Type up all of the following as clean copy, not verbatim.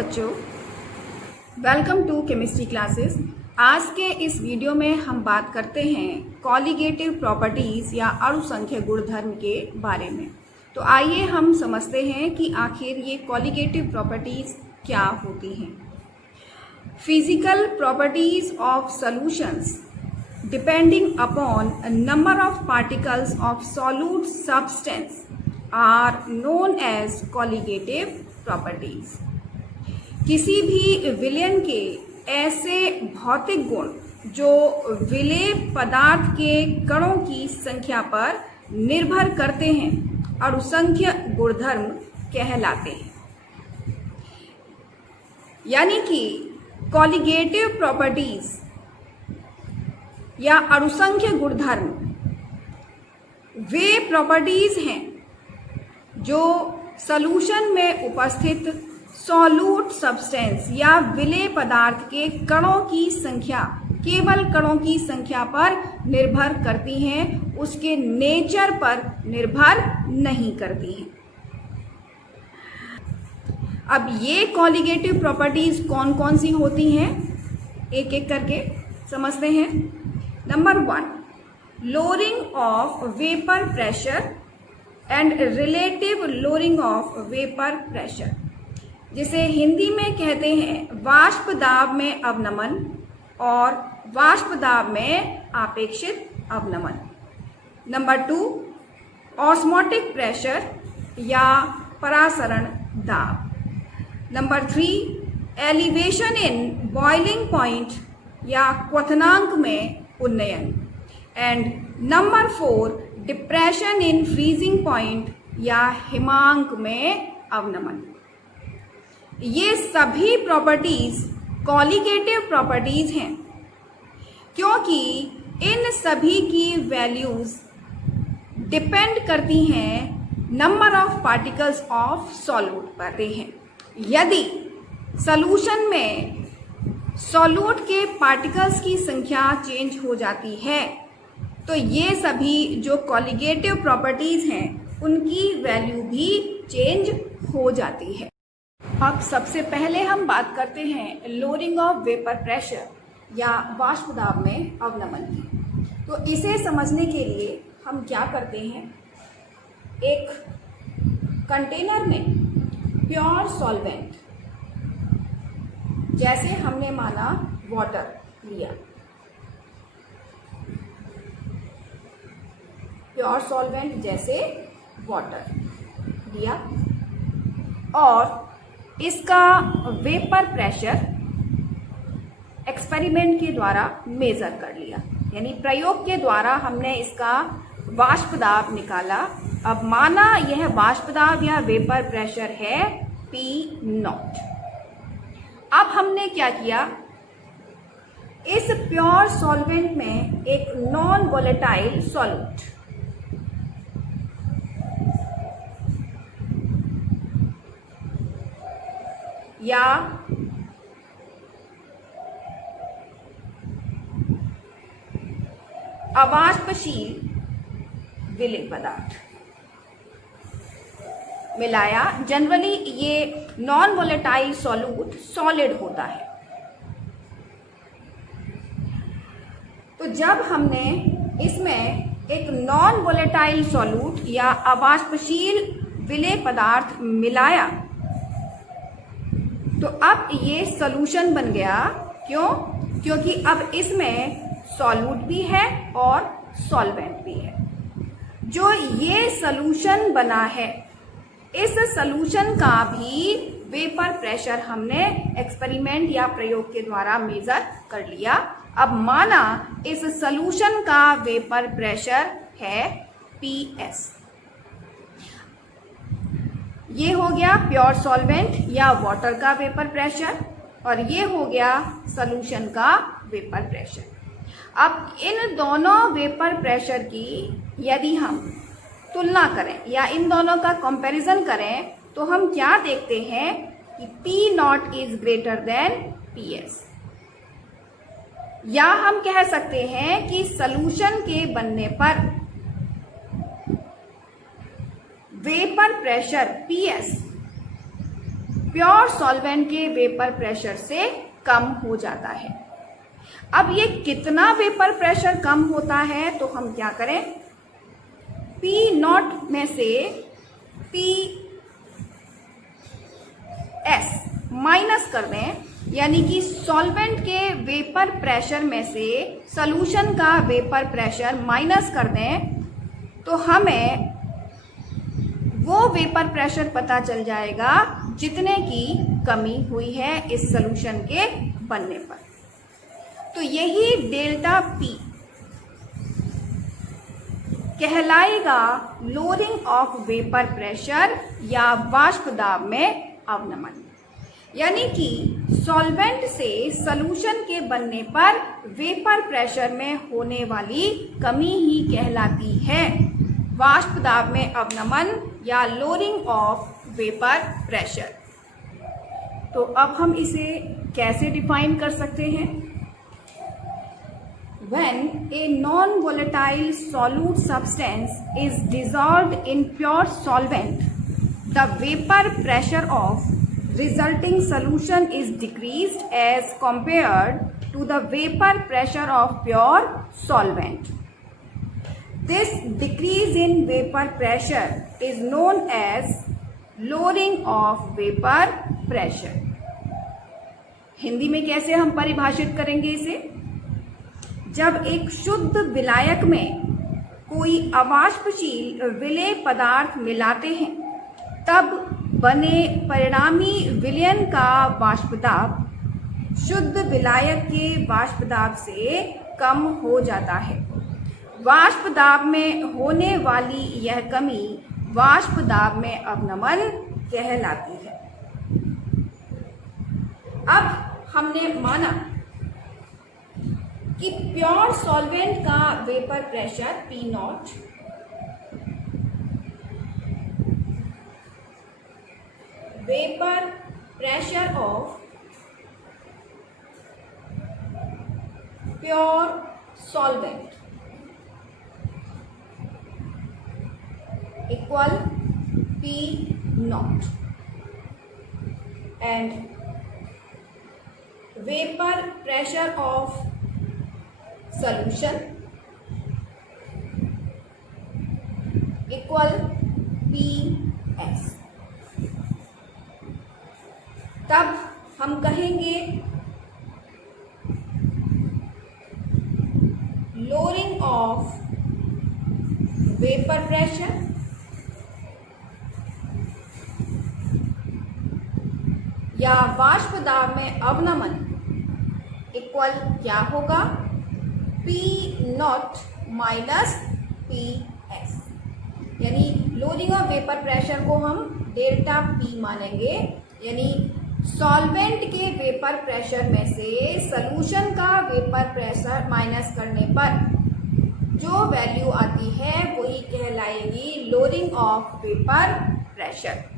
बच्चों, welcome to chemistry classes. आज के इस वीडियो में हम बात करते हैं कॉलिगेटिव प्रॉपर्टीज़ या अणुसंख्य गुणधर्म के बारे में। तो आइए हम समझते हैं कि आखिर ये कॉलिगेटिव प्रॉपर्टीज़ क्या होती हैं। Physical properties of solutions depending upon number of particles of solute substance are known as colligative properties. किसी भी विलयन के ऐसे भौतिक गुण जो विलेय पदार्थ के कणों की संख्या पर निर्भर करते हैं अणुसंख्य गुणधर्म कहलाते हैं। यानी कि कॉलिगेटिव प्रॉपर्टीज या अणुसंख्य गुणधर्म वे प्रॉपर्टीज हैं जो सॉल्यूशन में उपस्थित सॉल्यूट सब्सटेंस या विलेय पदार्थ के कणों की संख्या केवल कणों की संख्या पर निर्भर करती हैं, उसके नेचर पर निर्भर नहीं करती हैं। अब ये कॉलिगेटिव प्रॉपर्टीज कौन कौन सी होती हैं, एक एक करके समझते हैं। Number 1, lowering of vapour pressure and relative lowering of vapour pressure, जिसे हिंदी में कहते हैं वाष्प दाब में अवनमन और वाष्प दाब में आपेक्षित अवनमन। नंबर 2, ऑस्मोटिक प्रेशर या परासरण दाब। Number 3, elevation in boiling point या क्वथनांक में उन्नयन। And number 4, depression in freezing point या हिमांक में अवनमन। ये सभी प्रॉपर्टीज कॉलिगेटिव प्रॉपर्टीज हैं क्योंकि इन सभी की वैल्यूज डिपेंड करती हैं number of particles of solute पर हैं। यदि सॉल्यूशन में सॉल्यूट के पार्टिकल्स की संख्या चेंज हो जाती है तो ये सभी जो कॉलिगेटिव प्रॉपर्टीज हैं उनकी वैल्यू भी चेंज हो जाती है। अब सबसे पहले हम बात करते हैं लोअरिंग ऑफ वेपर प्रेशर या वाष्प दाब में अवनमन की। तो इसे समझने के लिए हम क्या करते हैं, एक कंटेनर में प्योर सॉल्वेंट, जैसे हमने माना वाटर लिया, प्योर सॉल्वेंट जैसे वाटर लिया और इसका वेपर प्रेशर एक्सपेरिमेंट के द्वारा मेजर कर लिया, यानी प्रयोग के द्वारा हमने इसका वाष्प दाब निकाला। अब माना यह वाष्प दाब या वेपर प्रेशर है P0। अब हमने क्या किया, इस प्योर सॉल्वेंट में एक नॉन वोलेटाइल सॉल्यूट या अवाष्पशील विलेय पदार्थ मिलाया। जनरली ये नॉन वोलेटाइल सॉल्यूट सॉलिड होता है। तो जब हमने इसमें एक नॉन वोलेटाइल सॉल्यूट या अवाष्पशील विलेय पदार्थ मिलाया तो अब ये सॉल्यूशन बन गया। क्यों? क्योंकि अब इसमें सॉल्यूट भी है और सॉल्वेंट भी है। जो ये सॉल्यूशन बना है, इस सॉल्यूशन का भी वेपर प्रेशर हमने एक्सपेरिमेंट या प्रयोग के द्वारा मेजर कर लिया। अब माना इस सॉल्यूशन का वेपर प्रेशर है PS। ये हो गया प्योर सॉल्वेंट या वाटर का वेपर प्रेशर और ये हो गया सॉल्यूशन का वेपर प्रेशर। अब इन दोनों वेपर प्रेशर की यदि हम तुलना करें या इन दोनों का कंपैरिजन करें तो हम क्या देखते हैं कि P0 is greater than PS। या हम कह सकते हैं कि सॉल्यूशन के बनने पर vapour pressure PS pure solvent के वेपर प्रेशर से कम हो जाता है। अब ये कितना वेपर प्रेशर कम होता है, तो हम क्या करें, पी नॉट में से पी एस माइनस कर दें, यानी कि सॉल्वेंट के वेपर प्रेशर में से सॉल्यूशन का वेपर प्रेशर माइनस कर दें, तो हमें वो वेपर प्रेशर पता चल जाएगा जितने की कमी हुई है इस सॉल्यूशन के बनने पर। तो यही डेल्टा पी कहलाएगा लोअरिंग ऑफ वेपर प्रेशर या वाष्प दाब में अवनमन। यानी कि सॉल्वेंट से सॉल्यूशन के बनने पर वेपर प्रेशर में होने वाली कमी ही कहलाती है वाष्प दाब में अवनमन या लोअरिंग ऑफ वेपर प्रेशर। तो अब हम इसे कैसे डिफाइन कर सकते हैं? When a non-volatile solute substance is dissolved in pure solvent, the vapor pressure of resulting solution is decreased as compared to the vapor pressure of pure solvent. This decrease in vapor pressure is known as lowering of vapor pressure. Hindi में कैसे हम परिभाषित करेंगे इसे? जब एक शुद्ध विलायक में कोई अवाष्पशील विलेय पदार्थ मिलाते हैं, तब बने परिणामी विलयन का वाष्प दाब शुद्ध विलायक के वाष्प दाब से कम हो जाता है। वाष्प दाब में होने वाली यह कमी वाष्प दाब में अवनमन कहलाती है। अब हमने माना कि प्योर सॉल्वेंट का vapour pressure P not vapour pressure of pure solvent equal P not and vapor pressure of solution equal PS। तब हम कहेंगे lowering of vapor pressure या वाष्प दाब में अवनमन इक्वल क्या होगा, P not minus P S. यानी लोअरिंग ऑफ वेपर प्रेशर को हम डेल्टा P मानेंगे, यानी सॉल्वेंट के वेपर प्रेशर में से सॉल्यूशन का वेपर प्रेशर माइनस करने पर जो वैल्यू आती है वही कहलाएगी लोअरिंग ऑफ वेपर प्रेशर।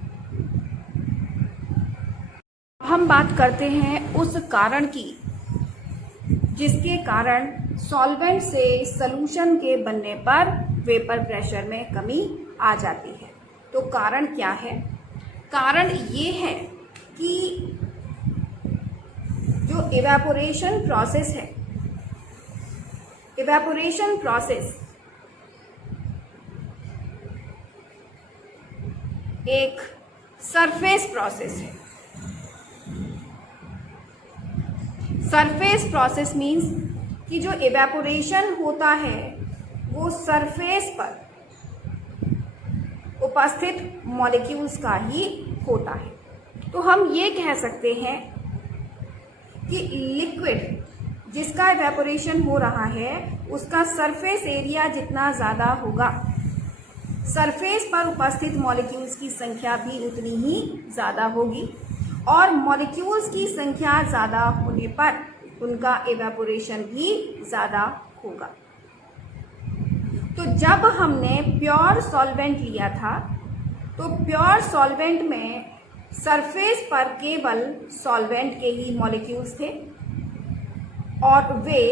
हम बात करते हैं उस कारण की जिसके कारण सॉल्वेंट से सॉल्यूशन के बनने पर वेपर प्रेशर में कमी आ जाती है। तो कारण क्या है? कारण ये है कि जो इवेपोरेशन प्रोसेस है, इवेपोरेशन प्रोसेस एक सरफेस प्रोसेस है। सरफेस प्रोसेस मीन्स कि जो इवेपोरेशन होता है वो सरफेस पर उपस्थित मॉलिक्यूल्स का ही होता है। तो हम ये कह सकते हैं कि लिक्विड जिसका इवेपोरेशन हो रहा है उसका सरफेस एरिया जितना ज़्यादा होगा, सरफेस पर उपस्थित मॉलिक्यूल्स की संख्या भी उतनी ही ज़्यादा होगी और मॉलिक्यूल्स की संख्या ज़्यादा होने पर उनका इवेपोरेशन भी ज़्यादा होगा। तो जब हमने प्योर सॉल्वेंट लिया था तो प्योर सॉल्वेंट में सरफेस पर केवल सॉल्वेंट के ही मॉलिक्यूल्स थे और वे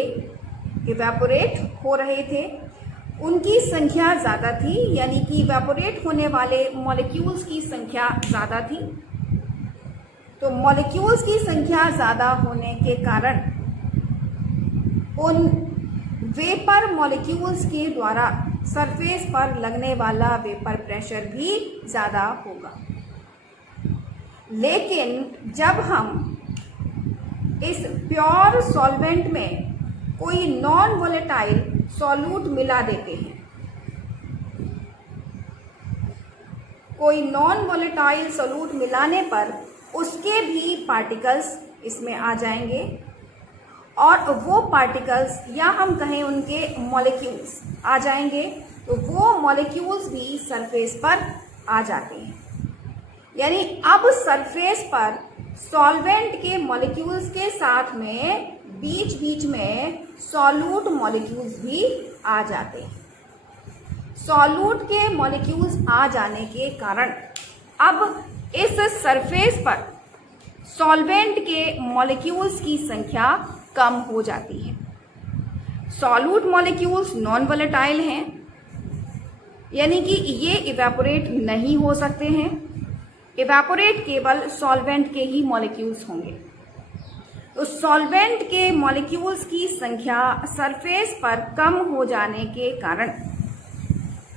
इवेपोरेट हो रहे थे, उनकी संख्या ज़्यादा थी, यानी कि इवेपोरेट होने वाले मॉलिक्यूल्स की संख्या ज़्यादा थी। तो मॉलिक्यूल्स की संख्या ज़्यादा होने के कारण उन वेपर मॉलिक्यूल्स के द्वारा सरफेस पर लगने वाला वेपर प्रेशर भी ज़्यादा होगा। लेकिन जब हम इस प्योर सॉल्वेंट में कोई नॉन वोलेटाइल सॉल्यूट मिला देते हैं, कोई नॉन वोलेटाइल सॉल्यूट मिलाने पर उसके भी पार्टिकल्स इसमें आ जाएंगे और वो पार्टिकल्स या हम कहें उनके मॉलिक्यूल्स आ जाएंगे, तो वो मॉलिक्यूल्स भी सरफेस पर आ जाते हैं। यानी अब सरफेस पर सॉल्वेंट के मॉलिक्यूल्स के साथ में बीच बीच में सॉल्यूट मॉलिक्यूल्स भी आ जाते हैं। सॉल्यूट के मॉलिक्यूल्स आ जाने के कारण अब इस सरफेस पर सॉल्वेंट के मॉलिक्यूल्स की संख्या कम हो जाती है। सॉल्यूट मॉलिक्यूल्स नॉन वोलेटाइल हैं, यानी कि ये इवेपोरेट नहीं हो सकते हैं। इवेपोरेट केवल सॉल्वेंट के ही मॉलिक्यूल्स होंगे। तो सॉल्वेंट के मॉलिक्यूल्स की संख्या सरफेस पर कम हो जाने के कारण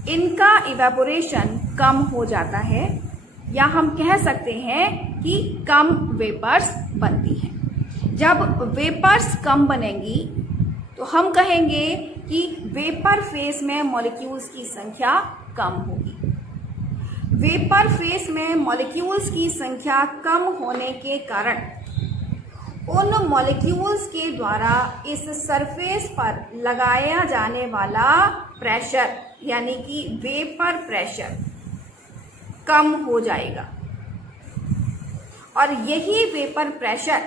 इनका इवेपोरेशन कम हो जाता है, या हम कह सकते हैं कि कम वेपर्स बनती हैं। जब वेपर्स कम बनेंगी तो हम कहेंगे कि वेपर फेस में मॉलिक्यूल्स की संख्या कम होगी। वेपर फेस में मॉलिक्यूल्स की संख्या कम होने के कारण उन मॉलिक्यूल्स के द्वारा इस सरफेस पर लगाया जाने वाला प्रेशर यानी कि वेपर प्रेशर कम हो जाएगा, और यही वेपर प्रेशर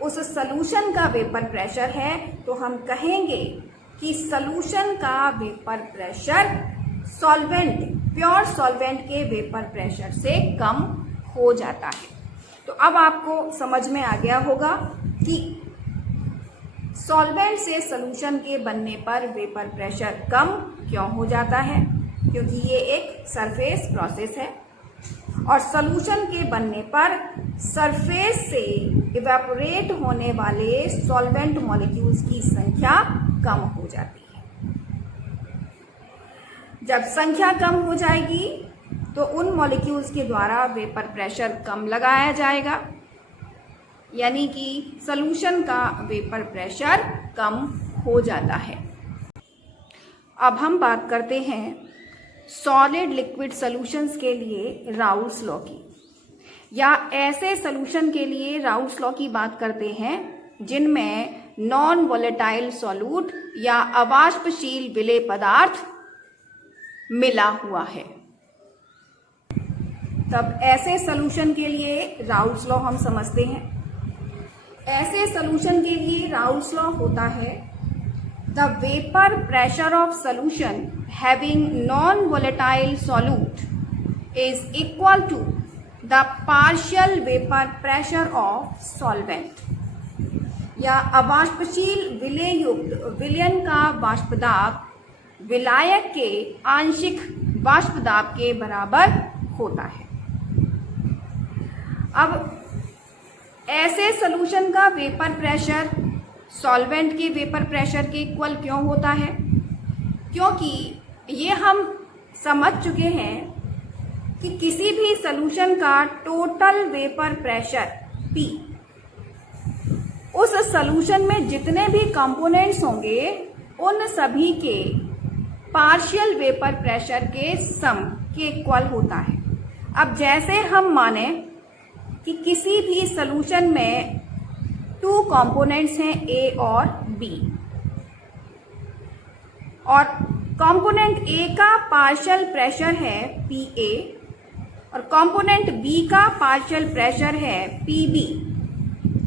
उस सॉल्यूशन का वेपर प्रेशर है। तो हम कहेंगे कि सॉल्यूशन का vapour pressure solvent, pure solvent के वेपर प्रेशर से कम हो जाता है। तो अब आपको समझ में आ गया होगा कि सॉल्वेंट से सॉल्यूशन के बनने पर वेपर प्रेशर कम क्यों हो जाता है, क्योंकि ये एक सरफेस प्रोसेस है और सॉल्यूशन के बनने पर सरफेस से इवेपोरेट होने वाले सॉल्वेंट मॉलिक्यूल्स की संख्या कम हो जाती है। जब संख्या कम हो जाएगी तो उन मॉलिक्यूल्स के द्वारा वेपर प्रेशर कम लगाया जाएगा, यानी कि सॉल्यूशन का वेपर प्रेशर कम हो जाता है। अब हम बात करते हैं सॉलिड लिक्विड सॉल्यूशंस के लिए राउल्स लॉ की, या ऐसे सॉल्यूशन के लिए राउल्स लॉ की बात करते हैं जिनमें नॉन वोलेटाइल सॉल्यूट या अवाष्पशील विलेय पदार्थ मिला हुआ है। तब ऐसे सॉल्यूशन के लिए राउल्स लॉ हम समझते हैं। ऐसे सॉल्यूशन के लिए राउल्स लॉ होता है the vapor pressure of solution having non-volatile solute is equal to the partial vapor pressure of solvent, या अवाष्पशील विलेय युक्त विलयन का वाष्पदाब विलायक के आंशिक वाष्पदाब के बराबर होता है। अब ऐसे सॉल्यूशन का वेपर प्रेशर सॉल्वेंट के वेपर प्रेशर के इक्वल क्यों होता है, क्योंकि ये हम समझ चुके हैं कि किसी भी सॉल्यूशन का टोटल वेपर प्रेशर P उस सॉल्यूशन में जितने भी कंपोनेंट्स होंगे उन सभी के पार्शियल वेपर प्रेशर के सम के इक्वल होता है। अब जैसे हम माने कि किसी भी सॉल्यूशन में 2 कंपोनेंट्स हैं A और B, और कंपोनेंट A का पार्शियल प्रेशर है PA और कंपोनेंट B का पार्शियल प्रेशर है PB,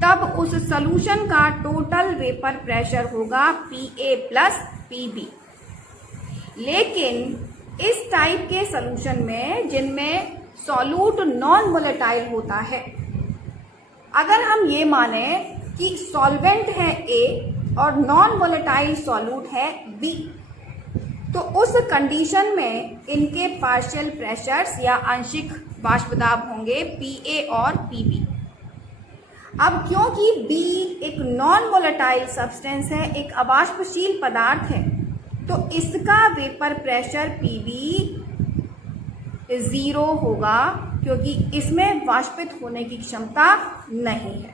तब उस सॉल्यूशन का टोटल वेपर प्रेशर होगा PA प्लस PB। लेकिन इस टाइप के सॉल्यूशन में जिनमें सॉल्यूट नॉन वोलेटाइल होता है, अगर हम ये माने कि सॉल्वेंट है A और नॉन वोलेटाइल सॉल्यूट है B, तो उस कंडीशन में इनके पार्शियल प्रेशर्स या आंशिक वाष्पदाब होंगे PA और PB। अब क्योंकि B एक नॉन वोलेटाइल सब्सटेंस है, एक अवाष्पशील पदार्थ है, तो इसका वेपर प्रेशर PV 0 होगा, क्योंकि इसमें वाष्पित होने की क्षमता नहीं है।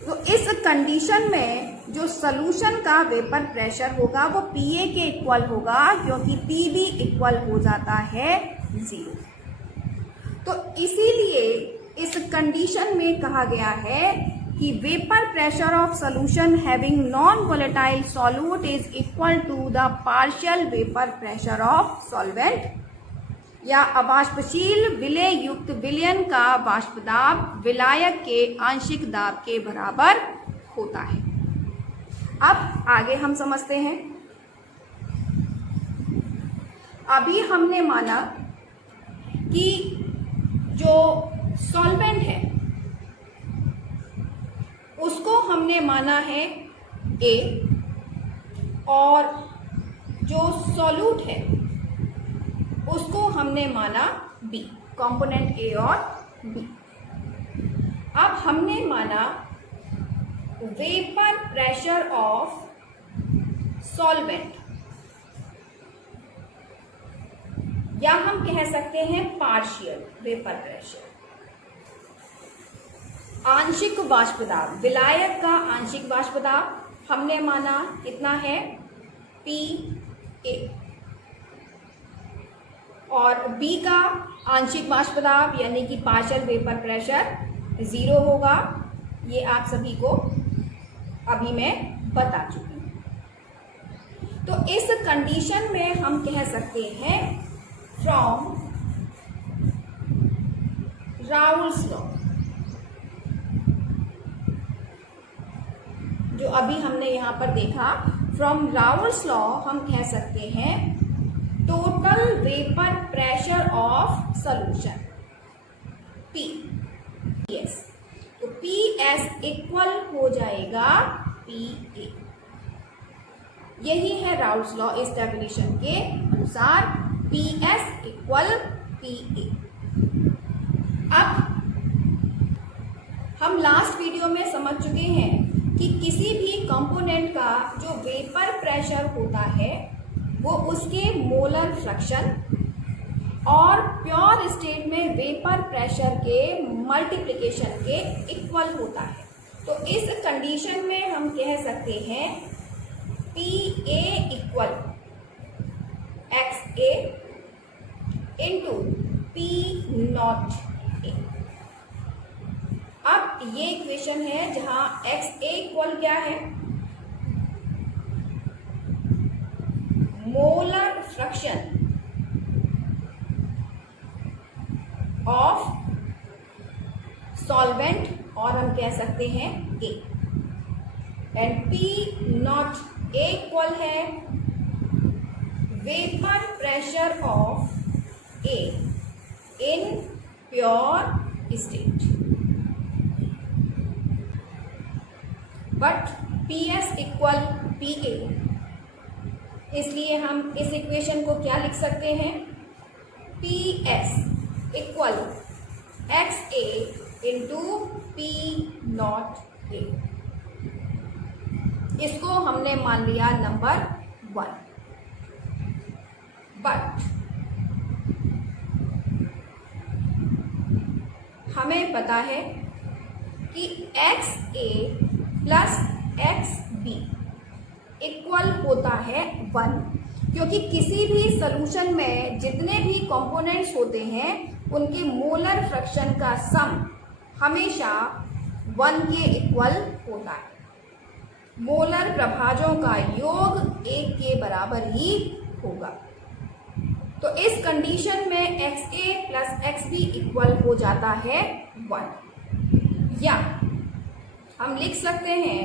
तो इस कंडीशन में जो सॉल्यूशन का वेपर प्रेशर होगा वो PA के इक्वल होगा, क्योंकि PV इक्वल हो जाता है 0। तो इसीलिए इस कंडीशन में कहा गया है कि vapour pressure of solution having non volatile solute is equal to the partial vapour pressure of solvent, या अवाष्पशील विलय युक्त विलयन का वाष्प दाब विलायक के आंशिक दाब के बराबर होता है। अब आगे हम समझते हैं। अभी हमने माना कि जो सॉल्वेंट है उसको हमने माना है A, और जो सॉल्यूट है उसको हमने माना B, कंपोनेंट A और B। अब हमने माना वेपर प्रेशर ऑफ सॉल्वेंट, या हम कह सकते हैं पार्शियल वेपर प्रेशर। आंशिक वाष्प दाब, विलायक का आंशिक वाष्प दाब हमने माना कितना है PA, और B का आंशिक वाष्प दाब यानी कि पार्शियल वेपर प्रेशर 0 होगा। ये आप सभी को अभी मैं बता चुकी हूं। तो इस कंडीशन में हम कह सकते हैं फ्रॉम राउल्स लॉ, जो अभी हमने यहां पर देखा, फ्रॉम राउल्स लॉ हम कह सकते हैं total vapour pressure of solution PS, तो PS इक्वल हो जाएगा PA। यही है राउल्स लॉ, इस डेफिनेशन के अनुसार PS इक्वल PA। अब हम लास्ट वीडियो में समझ चुके हैं कि किसी भी कंपोनेंट का जो वेपर प्रेशर होता है वो उसके मोलर फ्रैक्शन और प्योर स्टेट में वेपर प्रेशर के मल्टीप्लिकेशन के इक्वल होता है। तो इस कंडीशन में हम कह सकते हैं PA equal XA into P0A। अब ये इक्वेशन है जहां XA इक्वल क्या है, मोलर फ्रैक्शन ऑफ सॉल्वेंट, और हम कह सकते हैं A, एंड P0A इक्वल है vapour pressure of A in pure state, but PS equal PA, इसलिए हम इस इक्वेशन को क्या लिख सकते हैं, PS equal XA into P0A। इसको हमने मान लिया नंबर 1, बट हमें पता है कि XA प्लस XB इक्वल होता है 1, क्योंकि किसी भी सॉल्यूशन में जितने भी कंपोनेंट्स होते हैं उनके मोलर फ्रैक्शन का सम हमेशा 1 के इक्वल होता है। मोलर प्रभाजों का योग 1 के बराबर ही होगा। तो इस कंडीशन में XA प्लस XB इक्वल हो जाता है 1, या हम लिख सकते हैं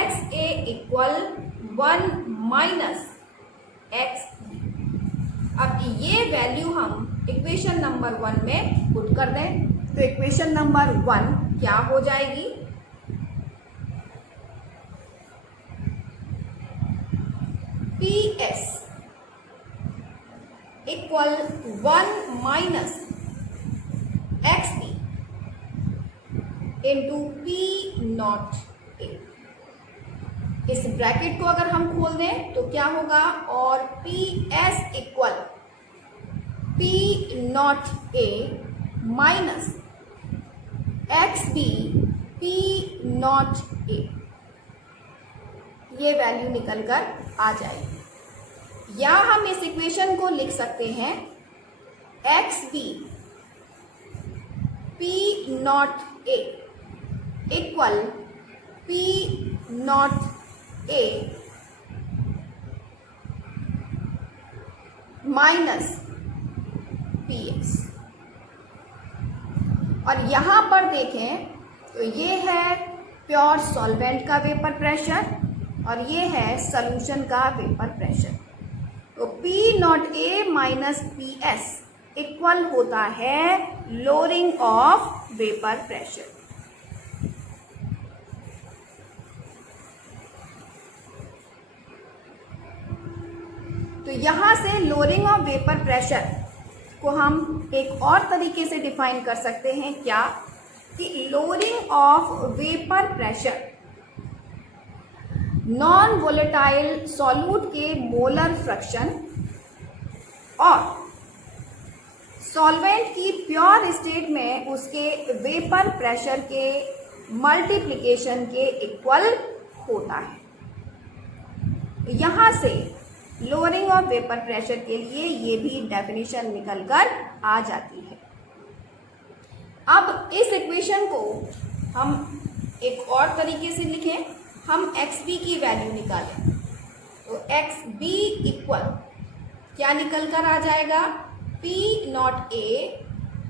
XA इक्वल 1 माइनस XB। अब ये वैल्यू हम इक्वेशन नंबर 1 में पुट कर दें, तो इक्वेशन नंबर 1 क्या हो जाएगी, PS equal 1 minus XB into P naught ए। इस ब्रैकेट को अगर हम खोल दें तो क्या होगा, और P S equal P naught A minus X B P naught A, ये वैल्यू निकल कर आ जाएगी। या हम इस इक्वेशन को लिख सकते हैं X B P naught A equal P naught A minus P S. और यहां पर देखें तो ये है प्योर सॉल्वेंट का वेपर प्रेशर और ये है सॉल्यूशन का वेपर प्रेशर। तो P naught A minus P S equal होता है लोअरिंग ऑफ वेपर प्रेशर। तो यहां से लोअरिंग ऑफ वेपर प्रेशर को हम एक और तरीके से डिफाइन कर सकते हैं, क्या कि lowering of vapour pressure non volatile solute के मोलर फ्रैक्शन और सॉल्वेंट की प्योर स्टेट में उसके वेपर प्रेशर के मल्टीप्लिकेशन के इक्वल होता है। यहां से लोअरिंग ऑफ वेपर प्रेशर के लिए ये भी डेफिनेशन निकल कर आ जाती है। अब इस इक्वेशन को हम एक और तरीके से लिखें, हम एक्स बी की वैल्यू निकालें तो एक्स बी इक्वल क्या निकल कर आ जाएगा, P naught A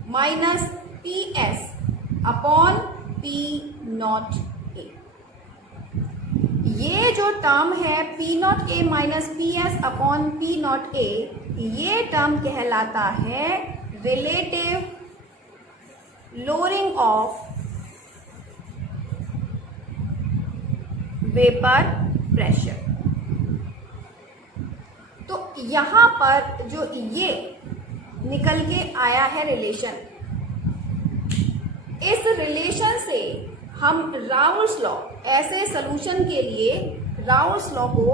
minus P S upon P naught A. ये जो टर्म है P naught A minus P S upon P naught A, ये टर्म कहलाता है relative lowering of vapour pressure. तो यहां पर जो ये निकल के आया है रिलेशन, इस रिलेशन से हम राउल्स लॉ, ऐसे सॉल्यूशन के लिए राउल्स लॉ को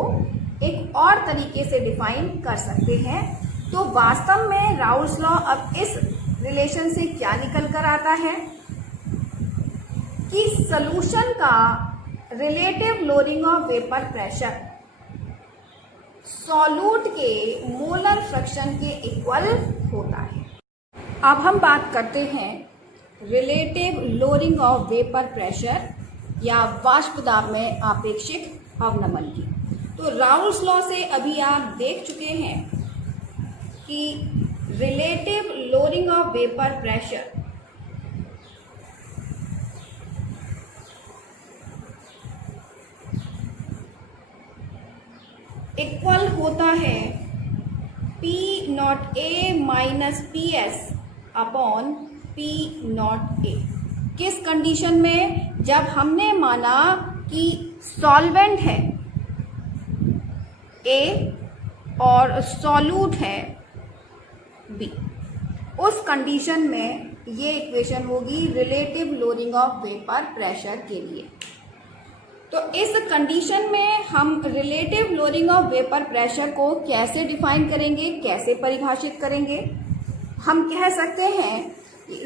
एक और तरीके से डिफाइन कर सकते हैं। तो वास्तव में राउल्स लॉ अब इस रिलेशन से क्या निकल कर आता है कि सॉल्यूशन का relative lowering of vapour pressure solute के मोलर फ्रैक्शन के इक्वल होता है। अब हम बात करते हैं relative lowering of vapour pressure या वाष्प दाब में आपेक्षिक अवनमन की। तो राउल्स लॉ से अभी आप देख चुके हैं कि relative lowering of vapour pressure equal होता है P naught A minus P S upon P naught ए। किस कंडीशन में, जब हमने माना कि सॉल्वेंट है ए और सॉल्यूट है बी, उस कंडीशन में ये इक्वेशन होगी relative lowering of vapour pressure के लिए। तो इस कंडीशन में हम relative lowering of vapour pressure को कैसे डिफाइन करेंगे, कैसे परिभाषित करेंगे? हम कह सकते हैं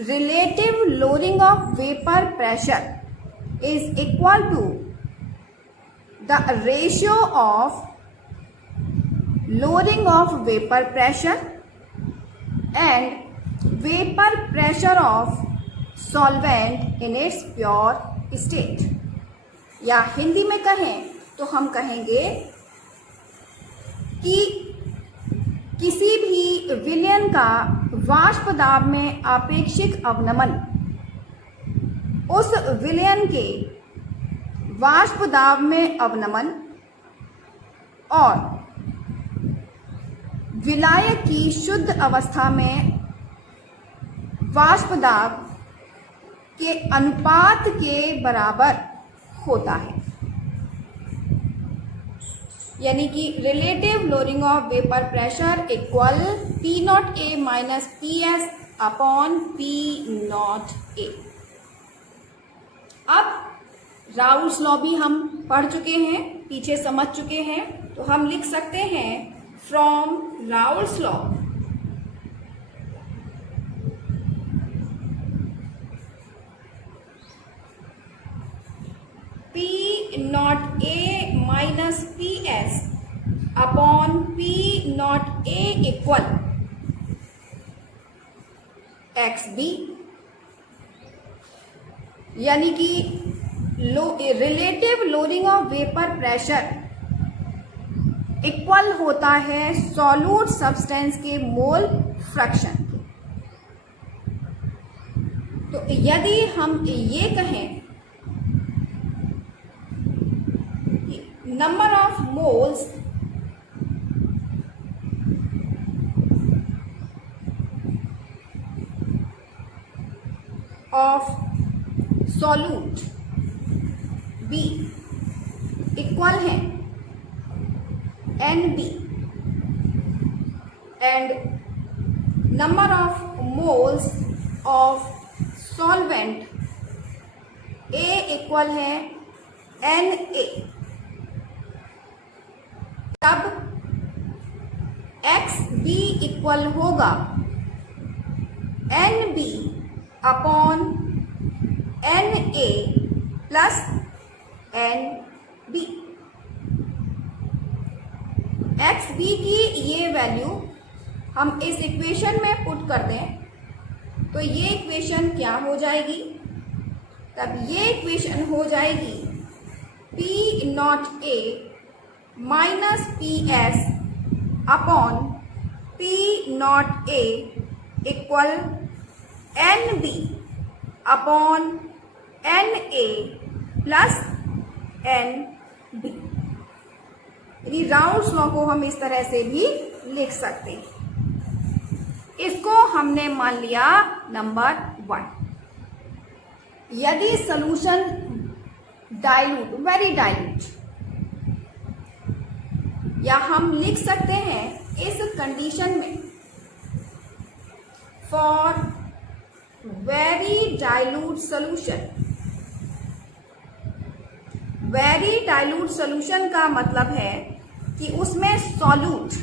relative lowering of vapour pressure is equal to the ratio of lowering of vapour pressure and vapour pressure of solvent in its pure state. या हिंदी में कहें तो हम कहेंगे कि किसी भी विलयन का वाष्प दाब में आपेक्षिक अवनमन उस विलयन के वाष्प दाब में अवनमन और विलायक की शुद्ध अवस्था में वाष्प दाब के अनुपात के बराबर होता है। यानी कि relative lowering of vapour pressure equal P naught A minus P S upon P naught ए। अब राउल्स लॉ भी हम पढ़ चुके हैं, पीछे समझ चुके हैं, तो हम लिख सकते हैं from Raoult's law P not A minus PS upon P not A equal XB, यानी कि relative lowering of vapour pressure equal होता है सॉल्यूट सब्सटेंस के मोल फ्रैक्शन के। तो यदि हम ये कहें number of moles of solute B equal है NB and number of moles of solvent A equal है NA, तब XB इक्वल होगा NB upon NA plus NB। XB की ये वैल्यू हम इस इक्वेशन में पुट कर दें तो ये इक्वेशन क्या हो जाएगी, तब ये इक्वेशन हो जाएगी P not A minus PS upon P not A equal NB upon NA plus NB। यानी राउल्स लॉ को हम इस तरह से भी लिख सकते हैं। इसको हमने मान लिया नंबर 1। यदि सॉल्यूशन डाइल्यूट, वेरी डाइल्यूट, या हम लिख सकते हैं इस कंडीशन में for very dilute solution. Very dilute solution का मतलब है कि उसमें सॉल्यूट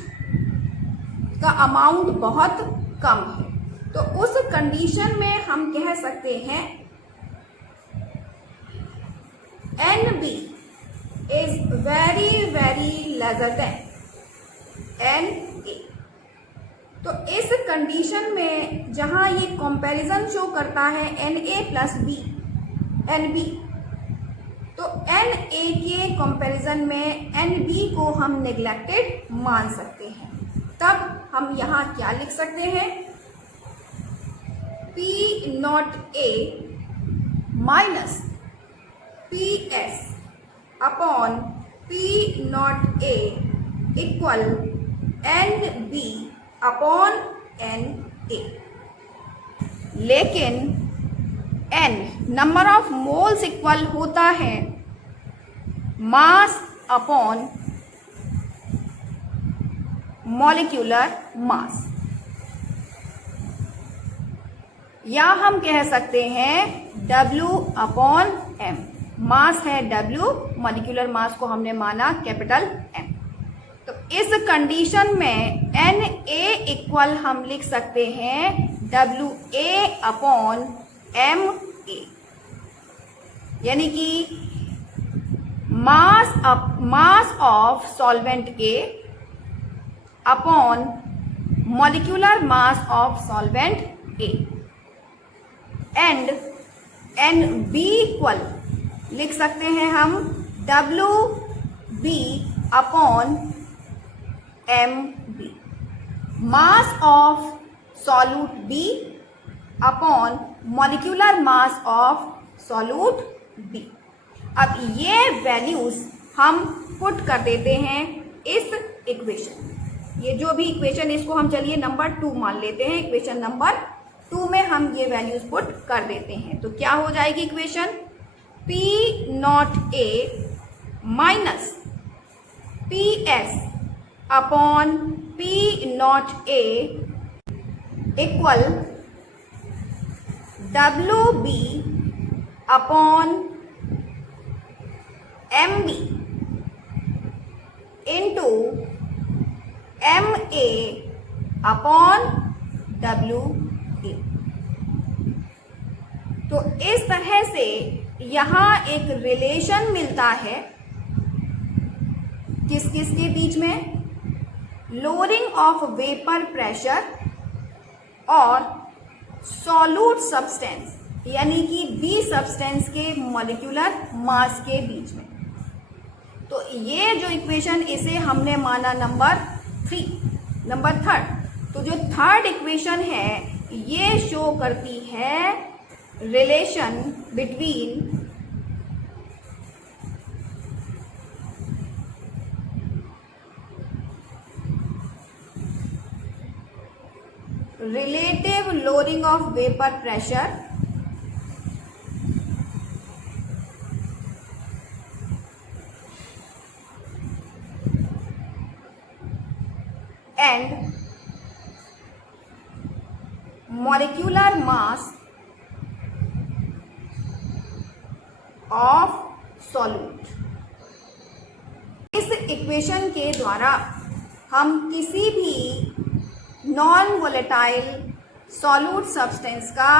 का अमाउंट बहुत कम है, तो उस कंडीशन में हम कह सकते हैं NB is very very lesser than NA। तो इस कंडीशन में जहां ये कंपैरिजन शो करता है NA प्लस NB, तो NA के कंपैरिजन में NB को हम नेग्लेक्टेड मान सकते हैं। तब हम यहां क्या लिख सकते हैं, P not A minus PS upon P not A equal NB upon NA। लेकिन N number of moles equal होता है मास अपॉन मॉलिक्यूलर मास, या हम कह सकते हैं W अपॉन M। मास है W, मॉलिक्यूलर मास को हमने माना कैपिटल M। तो इस कंडीशन में Na इक्वल हम लिख सकते हैं WA अपॉन MA, यानी कि mass of solvent A upon molecular mass of solvent A, and NB equal लिख सकते हैं हम WB upon MB, mass of solute B upon molecular mass of solute B। अब ये वैल्यूज हम पुट कर देते हैं इस इक्वेशन, ये जो भी इक्वेशन, इसको हम चलिए नंबर 2 मान लेते हैं। इक्वेशन नंबर 2 में हम ये वैल्यूज पुट कर देते हैं, तो क्या हो जाएगी equation, P not A minus PS upon P not A equal WB upon NA upon WA। तो इस तरह से यहां एक रिलेशन मिलता है किस किस के बीच में, लोअरिंग ऑफ वेपर प्रेशर और सॉल्यूट सब्सटेंस यानी कि बी सब्सटेंस के मॉलिक्यूलर मास के बीच में। तो ये जो इक्वेशन इसे हमने माना नंबर थर्ड। तो जो थर्ड इक्वेशन है ये शो करती है relation between relative lowering of vapor pressure and molecular mass of solute। इस इक्वेशन के द्वारा हम किसी भी नॉन वोलेटाइल सॉल्यूट सब्सटेंस का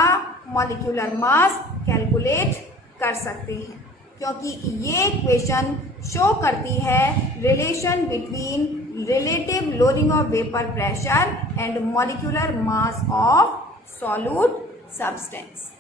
मॉलिक्यूलर मास कैलकुलेट कर सकते हैं, क्योंकि ये इक्वेशन शो करती है relation between relative lowering of vapour pressure and molecular mass of solute substance.